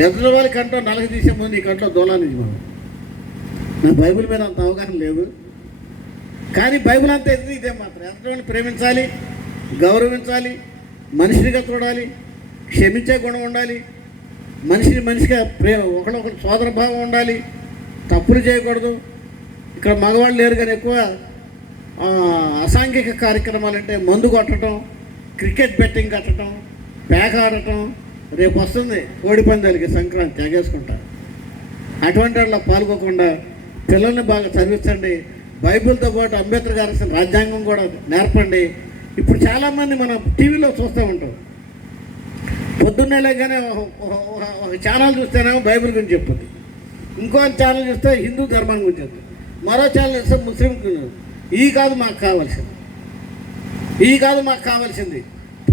ఎదురు వాళ్ళ కంట్లో నలగ తీసే ముందు ఈ కంట్లో దూలాన్ని మనం. నా బైబిల్ మీద అంత అవగాహన లేదు, కానీ బైబిల్ అంతా ఎదురు ఇదే మాత్రం. ఎదుటి ప్రేమించాలి, గౌరవించాలి, మనిషినిగా చూడాలి, క్షమించే గుణం ఉండాలి, మనిషిగా ఒకళ్ళొకరు సోదర భావం ఉండాలి, తప్పులు చేయకూడదు. ఇక్కడ మగవాళ్ళు లేరు కానీ ఎక్కువ అసాంఘిక కార్యక్రమాలు అంటే మందు కొట్టడం, క్రికెట్ బెట్టింగ్ కట్టడం, పేక ఆడటం. రేపు వస్తుంది కోడి పందాలకి, సంక్రాంతి తెగేసుకుంటారు. అటువంటి వాళ్ళ పాల్గొకుండా పిల్లల్ని బాగా చదివించండి. బైబిల్తో పాటు అంబేద్కర్ గారు అసలు రాజ్యాంగం కూడా నేర్పండి. ఇప్పుడు చాలామంది మనం టీవీలో చూస్తూ ఉంటాం, పొద్దున్నే లేగానే ఒక ఛానల్ చూస్తేనేమో బైబిల్ గురించి చెప్తుంది, ఇంకో ఛానల్ చూస్తే హిందూ ధర్మాన్ని గురించి చెప్తుంది, మరో ఛానల్ చూస్తే ముస్లిం. ఈ కాదు మాకు కావాల్సింది.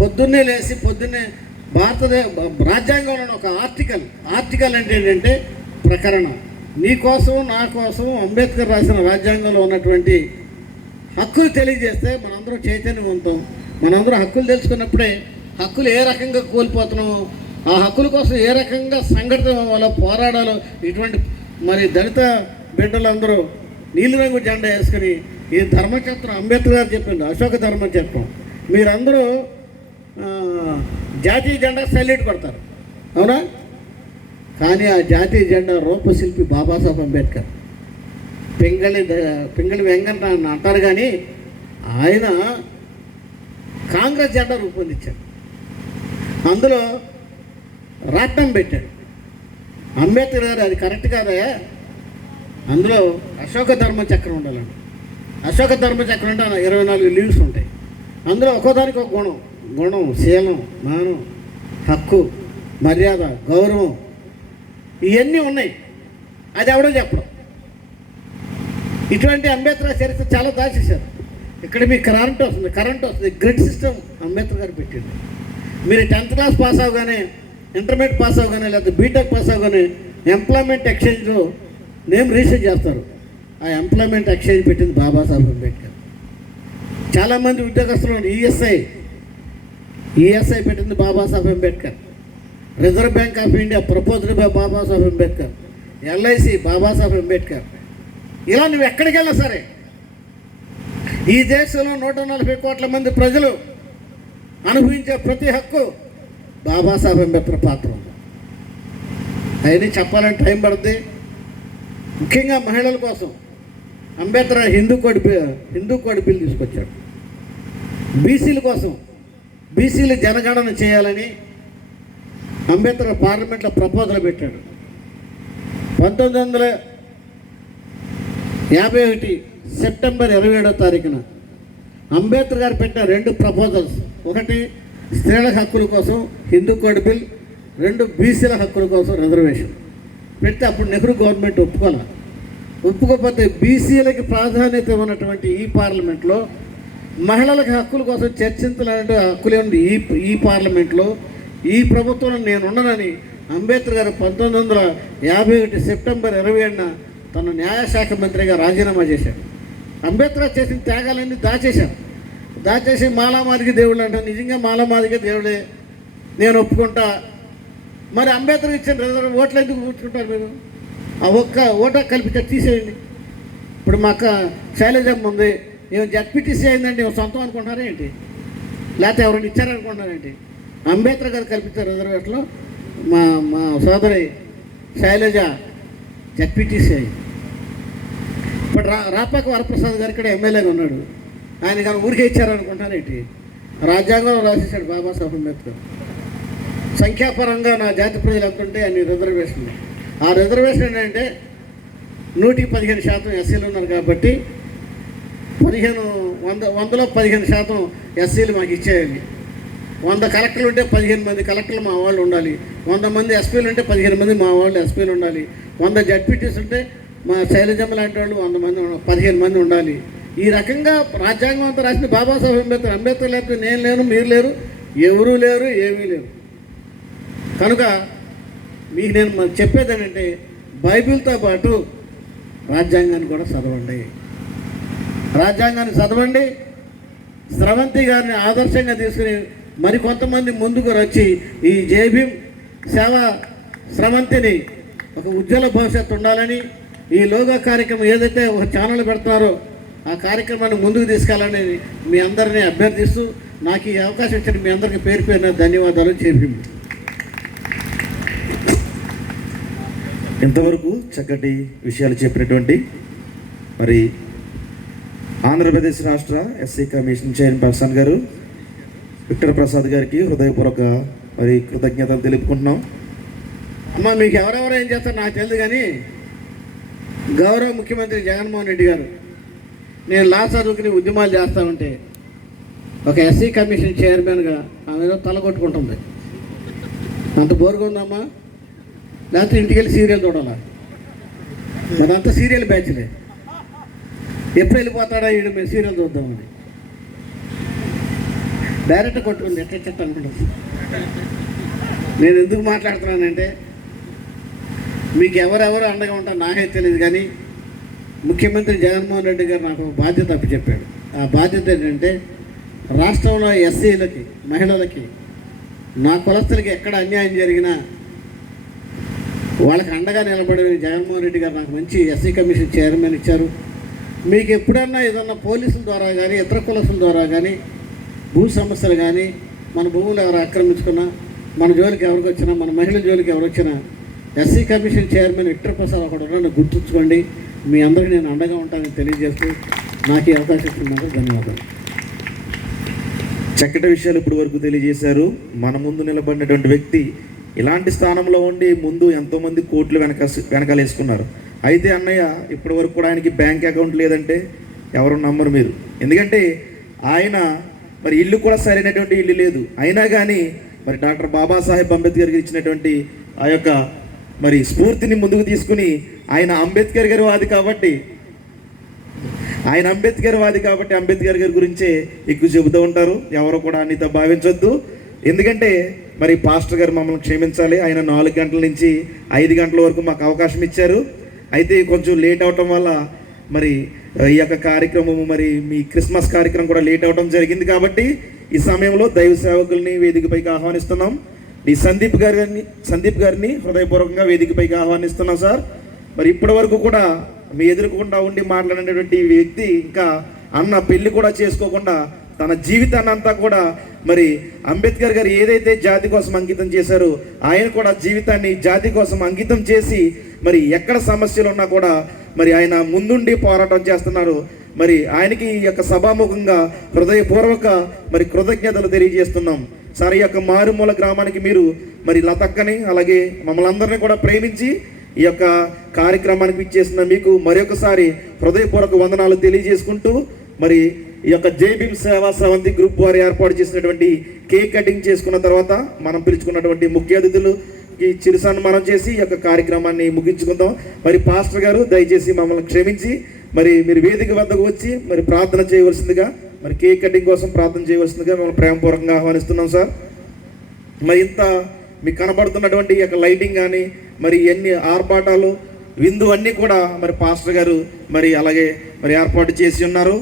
పొద్దున్నే లేచి పొద్దున్నే రాజ్యాంగంలో ఒక ఆర్టికల్ అంటే ఏంటంటే ప్రకరణ. నీ కోసం నా కోసం అంబేద్కర్ రాసిన రాజ్యాంగంలో ఉన్నటువంటి హక్కులు తెలియజేస్తే మనందరం చైతన్యవంతం. మనందరం హక్కులు తెలుసుకున్నప్పుడే హక్కులు ఏ రకంగా కోల్పోతున్నామో, ఆ హక్కుల కోసం ఏ రకంగా సంఘటితం అవ్వాలో, పోరాడాలో, ఇటువంటి మరి దళిత బిడ్డలందరూ నీలిరంగు జెండా వేసుకుని ఈ ధర్మచక్రం అంబేద్కర్ గారు చెప్పింది, అశోక ధర్మచక్రం. మీరందరూ జాతీయ జెండా సల్యూట్ కొడతారు, అవునా? కానీ ఆ జాతీయ జెండా రూపశిల్పి బాబాసాహెబ్ అంబేద్కర్. పింగళి వెంకన్న అంటారు, కానీ ఆయన కాంగ్రెస్ జెండా రూపొందించాడు, అందులో రాట్నం పెట్టాడు. అంబేద్కర్ గారు అది కరెక్ట్ కాదయా, అందులో అశోక ధర్మచక్రం ఉండాలండి. అశోక ధర్మచక్రం అంటే 24 లీవ్స్ ఉంటాయి. అందులో ఒక్కోదానికి ఒక గుణం, శీలం, మానం, హక్కు, మర్యాద, గౌరవం, ఇవన్నీ ఉన్నాయి. అది ఎవడో చెప్పడం. ఇటువంటి అంబేద్కర్ చరిత్ర చాలా దాచేశారు. ఇక్కడ మీకు కరెంట్ వస్తుంది. గ్రిడ్ సిస్టమ్ అంబేద్కర్ గారు పెట్టింది. మీరు 10th క్లాస్ పాస్ అవగానే, ఇంటర్మీడియట్ పాస్ అవగానే, లేకపోతే బీటెక్ పాస్ అవగానే ఎంప్లాయ్మెంట్ ఎక్స్చేంజ్లో నేమ్ రిజిస్టర్ చేస్తారు. ఆ ఎంప్లాయ్మెంట్ ఎక్స్చేంజ్ పెట్టింది బాబాసాహెబ్ అంబేద్కర్. చాలామంది ఉద్యోగస్తులు ఈఎస్ఐ పెట్టింది Babasaheb Ambedkar. Reserve bank of India proposed by Babasaheb Ambedkar. LIC Babasaheb Ambedkar. ఇలా నువ్వు ఎక్కడికి వెళ్ళా సరే, ఈ దేశంలో 140 కోట్ల మంది ప్రజలు అనుభవించే ప్రతి హక్కు బాబాసాహెబ్ అంబేద్కర్ పాత్ర ఉంది. అవన్నీ చెప్పాలంటే టైం పడుతుంది. ముఖ్యంగా మహిళల కోసం అంబేద్కర్ హిందూ కోడ్ బిల్ తీసుకొచ్చాడు. బీసీల కోసం, బీసీలు జనగణన చేయాలని అంబేద్కర్ పార్లమెంట్లో ప్రపోజల్ పెట్టాడు. 1951 సెప్టెంబర్ 27వ తారీఖున అంబేద్కర్ గారు పెట్టిన 2 ప్రపోజల్స్, ఒకటి స్త్రీల హక్కుల కోసం హిందూ కోడ్ బిల్, 2 బీసీల హక్కుల కోసం రిజర్వేషన్ పెడితే అప్పుడు నెహ్రూ గవర్నమెంట్ ఒప్పుకోకపోతే బీసీలకి ప్రాధాన్యత ఉన్నటువంటి ఈ పార్లమెంట్లో మహిళలకు హక్కుల కోసం చర్చించాలంటే హక్కులే ఉంది. ఈ పార్లమెంట్లో ఈ ప్రభుత్వంలో నేను ఉండనని అంబేద్కర్ గారు 1951 సెప్టెంబర్ 27న తన న్యాయశాఖ మంత్రిగా రాజీనామా చేశాడు. అంబేద్కర్ చేసిన త్యాగాలన్నీ దాచేసి మాలామాదిగ దేవుళ్ళు అంటారు. నిజంగా మాలామాదిగ దేవుడే, నేను ఒప్పుకుంటా. మరి అంబేద్కర్ ఇచ్చిన రిజర్వ్ ఓట్లు ఎందుకు కూర్చుంటారు మీరు? ఆ ఒక్క ఓట కల్పించారు, తీసేయండి. ఇప్పుడు మా అక్క శైలజమ్మ ఉంది, ఏమో జడ్పీటీసీ అయిందండి, సొంతం అనుకుంటున్నారా ఏంటి? లేకపోతే ఎవరైనా ఇచ్చారనుకుంటున్నారేంటి? అంబేద్కర్ గారు కల్పించారు రిజర్వేషన్లో. మా సోదరి శైలజ జడ్పీటీసీ అయింది. ఇప్పుడు రాపాక వరప్రసాద్ గారు ఇక్కడ ఎమ్మెల్యేగా ఉన్నాడు. ఆయన కానీ ఊరికే ఇచ్చారనుకుంటున్నారేంటి? రాజ్యాంగంలో రాసేసాడు బాబాసాహెబ్ అంబేద్కర్. సంఖ్యాపరంగా నా జాతి ప్రజలు ఎంత ఉంటే అన్ని రిజర్వేషన్. ఆ రిజర్వేషన్ ఏంటంటే 115% ఎస్సీలు ఉన్నారు కాబట్టి 100లో 15% ఎస్సీలు మాకు ఇచ్చేయాలి. 100 కలెక్టర్లు ఉంటే 15 మంది కలెక్టర్లు మా వాళ్ళు ఉండాలి. 100 మంది ఎస్పీలు ఉంటే 15 మంది మా వాళ్ళు ఎస్పీలు ఉండాలి. 100 జడ్పీటీస్ ఉంటే మా శైలజమ్మ లాంటి వాళ్ళు 15 మంది ఉండాలి. ఈ రకంగా రాజ్యాంగం అంతా రాసింది బాబాసాహెబ్ అంబేద్కర్. అంబేద్కర్ లేకపోతే నేను లేను, మీరు లేరు, ఎవరూ లేరు, ఏమీ లేరు. కనుక మీకు నేను చెప్పేది ఏంటంటే బైబిల్తో పాటు రాజ్యాంగాన్ని కూడా చదవండి. స్రవంతి గారిని ఆదర్శంగా తీసుకుని మరికొంతమంది ముందుకు వచ్చి ఈ జై భీమ్ స్రవంతిని ఒక ఉజ్వల భవిష్యత్తు ఉండాలని ఈ లోగో కార్యక్రమం ఏదైతే ఒక ఛానల్ పెడుతున్నారో ఆ కార్యక్రమాన్ని ముందుకు తీసుకెళ్ళాలని మీ అందరినీ అభ్యర్థిస్తూ నాకు ఈ అవకాశం ఇచ్చిన మీ అందరికీ పేరు పేరున ధన్యవాదాలు చెప్పింది. ఇంతవరకు చక్కటి విషయాలు చెప్పినటువంటి మరి ఆంధ్రప్రదేశ్ రాష్ట్ర ఎస్సీ కమిషన్ చైర్పర్సన్ గారు విక్టర్ ప్రసాద్ గారికి హృదయపూర్వక మరి కృతజ్ఞతలు తెలుపుకుంటున్నాం. అమ్మ మీకు ఎవరెవరు ఏం చేస్తారో నాకు తెలియదు, కానీ గౌరవ ముఖ్యమంత్రి జగన్మోహన్ రెడ్డి గారు నేను లా చదువుకుని ఉద్యమాలు చేస్తూ ఉంటే ఒక ఎస్సీ కమిషన్ చైర్మన్గా ఆమె ఏదో తలగొట్టుకుంటుంది. అంత బోరుగా ఉందమ్మా, లేకపోతే ఇంటికి వెళ్ళి సీరియల్ చూడాలా? అదంతా సీరియల్ బ్యాచ్లే. ఎప్పుడు వెళ్ళిపోతాడా వీడు, మేము సీరియల్ చూద్దామని డైరెక్ట్ కొట్టుకుంది ఎట్ట అనుకుంటుంది. నేను ఎందుకు మాట్లాడుతున్నానంటే మీకు ఎవరెవరు అండగా ఉంటారో నాకే తెలియదు, కానీ ముఖ్యమంత్రి జగన్మోహన్ రెడ్డి గారు నాకు ఒక బాధ్యత అప్పచెప్పాడు. ఆ బాధ్యత ఏంటంటే రాష్ట్రంలో ఎస్సీలకి, మహిళలకి, నా కులస్తులకి ఎక్కడ అన్యాయం జరిగినా వాళ్ళకి అండగా నిలబడి జగన్మోహన్ రెడ్డి గారు నాకు మంచి ఎస్సీ కమిషన్ చైర్మన్ ఇచ్చారు. మీకు ఎప్పుడన్నా ఏదన్నా పోలీసుల ద్వారా కానీ ఇతర కులస్తుల ద్వారా కానీ భూ సమస్యలు కానీ మన భూములు ఎవరు ఆక్రమించుకున్నా, మన జోలికి ఎవరికి వచ్చినా, మన మహిళల జోలికి ఎవరు వచ్చినా SC commission chairman Victor Prasad ఒకడు ఉన్నాడు, గుర్తుంచుకోండి. మీ అందరికీ నేను అండగా ఉంటానని తెలియజేస్తూ నాకు ఈ అవకాశం ఇచ్చినందుకు ధన్యవాదాలు. చక్కటి విషయాలు ఇప్పుడు వరకు తెలియజేశారు. మన ముందు నిలబడినటువంటి వ్యక్తి ఇలాంటి స్థానంలో ఉండి ముందు ఎంతోమంది కోట్లు వెనకాల వేసుకున్నారు. అయితే అన్నయ్య ఇప్పటి వరకు కూడా ఆయనకి బ్యాంక్ అకౌంట్ లేదంటే ఎవరు నమ్మరు మీరు. ఎందుకంటే ఆయన మరి ఇల్లు కూడా సరైనటువంటి ఇల్లు లేదు. అయినా కానీ మరి డాక్టర్ బాబాసాహెబ్ అంబేద్కర్ గారు ఇచ్చినటువంటి ఆ యొక్క మరి స్ఫూర్తిని ముందుకు తీసుకుని ఆయన అంబేద్కర్ గారి వాది కాబట్టి అంబేద్కర్ గారి గురించే ఎక్కువ చెబుతూ ఉంటారు. ఎవరు కూడా అన్నితో భావించొద్దు. ఎందుకంటే మరి పాస్టర్ గారు మమ్మల్ని క్షమించాలి. ఆయన 4 గంటల నుంచి 5 గంటల వరకు మాకు అవకాశం ఇచ్చారు. అయితే కొంచెం లేట్ అవటం వల్ల మరి ఈ యొక్క కార్యక్రమము మరి మీ క్రిస్మస్ కార్యక్రమం కూడా లేట్ అవడం జరిగింది. కాబట్టి ఈ సమయంలో దైవ సేవకుల్ని వేదికపైకి ఆహ్వానిస్తున్నాం. ఈ సందీప్ గారిని హృదయపూర్వకంగా వేదికపైకి ఆహ్వానిస్తున్నాం సార్. మరి ఇప్పటి వరకు కూడా మీ ఎదురుకుండా ఉండి మాట్లాడినటువంటి వ్యక్తి ఇంకా అన్న పెళ్లి కూడా చేసుకోకుండా తన జీవితాన్ని అంతా కూడా మరి అంబేద్కర్ గారు ఏదైతే జాతి కోసం అంకితం చేశారో ఆయన కూడా జీవితాన్ని జాతి కోసం అంకితం చేసి మరి ఎక్కడ సమస్యలు ఉన్నా కూడా మరి ఆయన ముందుండి పోరాటం చేస్తున్నారు. మరి ఆయనకి ఈ యొక్క సభాముఖంగా హృదయపూర్వక మరి కృతజ్ఞతలు తెలియజేస్తున్నాం సార్. ఈ యొక్క మారుమూల గ్రామానికి మీరు మరి లతక్కని అలాగే మమ్మల్ని అందరినీ కూడా ప్రేమించి ఈ యొక్క కార్యక్రమానికి ఇచ్చేసిన మీకు మరొకసారి హృదయపూర్వక వందనాలు తెలియజేసుకుంటూ మరి ఈ యొక్క జైభీమ్ సేవా స్రవంతి గ్రూప్ వారు ఏర్పాటు చేసినటువంటి కేక్ కటింగ్ చేసుకున్న తర్వాత మనం పిలుచుకున్నటువంటి ముఖ్య అతిథులకి చిరు సన్మానం చేసి ఈ యొక్క కార్యక్రమాన్ని ముగించుకుందాం. మరి పాస్టర్ గారు దయచేసి మమ్మల్ని క్షమించి మరి మీరు వేదిక వద్దకు వచ్చి మరి ప్రార్థన చేయవలసిందిగా, మరి కేక్ కటింగ్ కోసం ప్రార్థన చేయవలసిందిగా మిమ్మల్ని ప్రేమపూర్వకంగా ఆహ్వానిస్తున్నాం సార్. మరి ఇంత మీకు కనబడుతున్నటువంటి ఈ యొక్క లైటింగ్ కానీ మరి ఎన్ని ఆర్భాటాలు విందు అన్నీ కూడా మరి పాస్టర్ గారు మరి అలాగే మరి ఏర్పాటు చేసి ఉన్నారు.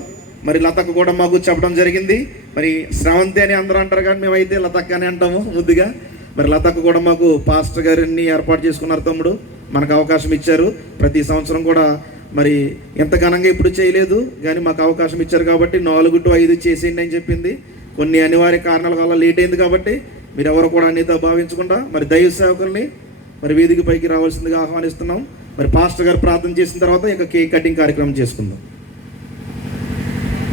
మరి లతక్క కూడా మాకు చెప్పడం జరిగింది. మరి శ్రవంతి అని అందరూ అంటారు కానీ మేమైతే లతక్క అని అంటాము ముద్దుగా. మరి లతక్క కూడా మాకు పాస్టర్ గారిని ఏర్పాటు చేసుకున్నారు. తమ్ముడు మనకు అవకాశం ఇచ్చారు. ప్రతి సంవత్సరం కూడా మరి ఎంత ఘనంగా ఇప్పుడు చేయలేదు కానీ మాకు అవకాశం ఇచ్చారు కాబట్టి 4 to 5 చేసేయండి అని చెప్పింది. కొన్ని అనివార్య కారణాల వల్ల లేట్ అయింది కాబట్టి మీరు ఎవరు కూడా అన్నితో భావించకుండా మరి దైవ సేవకుల్ని మరి వేదిక పైకి రావాల్సిందిగా ఆహ్వానిస్తున్నాం. మరి పాస్టర్ గారు ప్రార్థన చేసిన తర్వాత ఇక కేక్ కటింగ్ కార్యక్రమం చేసుకుందాం.